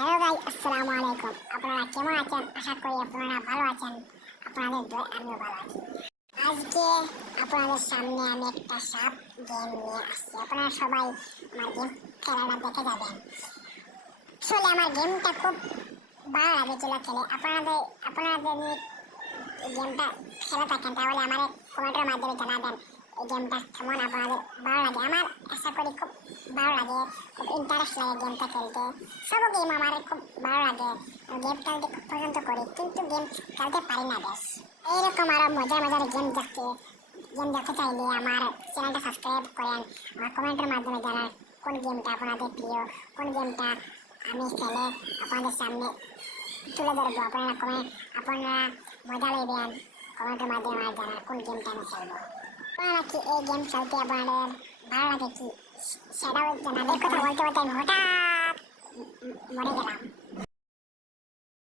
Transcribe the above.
Hello guys, আসসালামু আলাইকুম। আপনারা কেমন আছেন? আশা করি আপনারা ভালো আছেন। আপনাদের দোয়ায় আমিও ভালো আছি। আজকে আপনাদের সামনে আমি একটা সাপ গেম নিয়ে আসছি। আপনারা সবাই আমার গেম খেলাটা দেখে যাবেন। আসলে আমার গেমটা খুব ভালো লাগে খেলে। আপনারা যদি এই গেমটা খেলে থাকেন তাহলে আমার কমেন্টের মাধ্যমে জানাবেন এই গেমটা কেমন আপনাদের ভালো লাগে। আমার আশা করি খুব ভালো লাগে, খুব ইন্টারেস্ট লাগে গেমটা খেলতে। সব গেম আমার খুব ভালো লাগে, গেম খেলতে খুব পছন্দ করি, কিন্তু গেম খেলতে পারি না বেশ। এইরকম আরো মজার মজার গেম দেখতে চাইলে আমার চ্যানেলটা সাবস্ক্রাইব করেন। আমার কমেন্টের মাধ্যমে জানান কোন গেমটা আপনাদের প্রিয়, কোন গেমটা আমি খেলে আপনাদের সামনে তুলে ধরবো। আপনারা মজা নেবেন। কমেন্টের মাধ্যমে আমার জানান কোন গেমটা আমি খেলবো। আপনারা কি এই গেম খেলতে আপনাদের ভালো লাগে কি সেটাও জানাবেন। কথা বলতে বলতে আমি হঠাৎ মরে গেলাম।